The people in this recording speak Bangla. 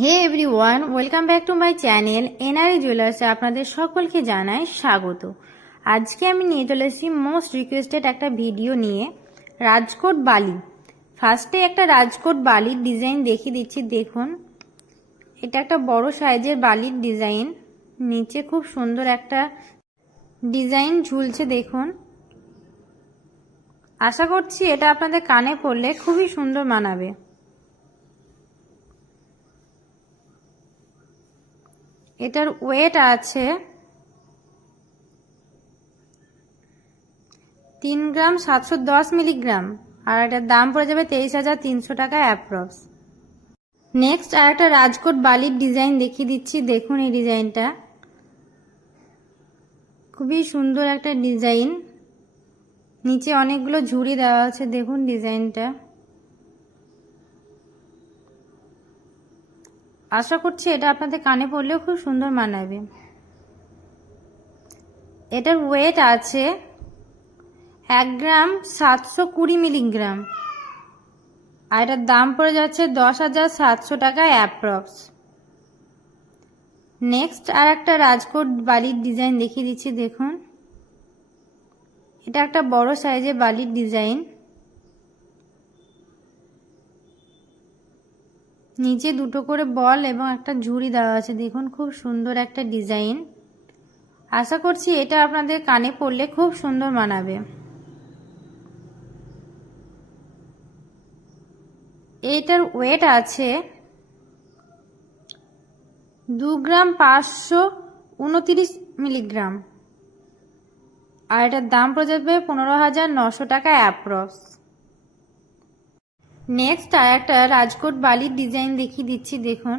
Hey everyone, welcome back to my channel NRE জুয়েলার্সে আপনাদের সকলকে জানাই স্বাগত। আজকে আমি নিয়ে চলে এসেছি মোস্ট রিকোয়েস্টেড একটা ভিডিও নিয়ে, রাজকোট বালি। ফার্স্টে একটা রাজকোট বালির ডিজাইন দেখিয়ে দিচ্ছি। দেখুন, এটা একটা বড় সাইজের বালির ডিজাইন, নিচে খুব সুন্দর একটা ডিজাইন ঝুলছে। দেখুন, আশা করছি এটা আপনাদের কানে পড়লে খুবই সুন্দর মানাবে। এটার ওয়েট আছে 3 গ্রাম 710 মিলিগ্রাম, আর এটার দাম পড়ে যাবে 23,300 টাকা অ্যাপ্রক্স। নেক্সট আর একটা রাজকোট বালির ডিজাইন দেখিয়ে দিচ্ছি। দেখুন, এই ডিজাইনটা খুবই সুন্দর একটা ডিজাইন, নিচে অনেকগুলো ঝুড়ি দেওয়া আছে। দেখুন ডিজাইনটা, আশা করছি এটা আপনাদের কানে পড়লেও খুব সুন্দর মানাবে। এটার ওয়েট আছে 1 গ্রাম 720 মিলিগ্রাম, আর এটার দাম পড়ে যাচ্ছে 10,700 টাকা অ্যাপ্রক্স। নেক্সট আর একটা রাজকোট বালির ডিজাইন দেখিয়ে দিচ্ছি। দেখুন, এটা একটা বড় সাইজের বালির ডিজাইন, নিচে দুটো করে বল এবং একটা ঝুড়ি দেওয়া আছে। দেখুন, খুব সুন্দর একটা ডিজাইন, আশা করছি এটা আপনাদের কানে পড়লে খুব সুন্দর মানাবে। এইটার ওয়েট আছে 2 গ্রাম 529 মিলিগ্রাম, আর এটার দাম পড়ে যাবে 15,900 টাকা অ্যাপ্রক্স। নেক্সট আর একটা রাজকোট বালির ডিজাইন দেখিয়ে দিচ্ছি। দেখুন,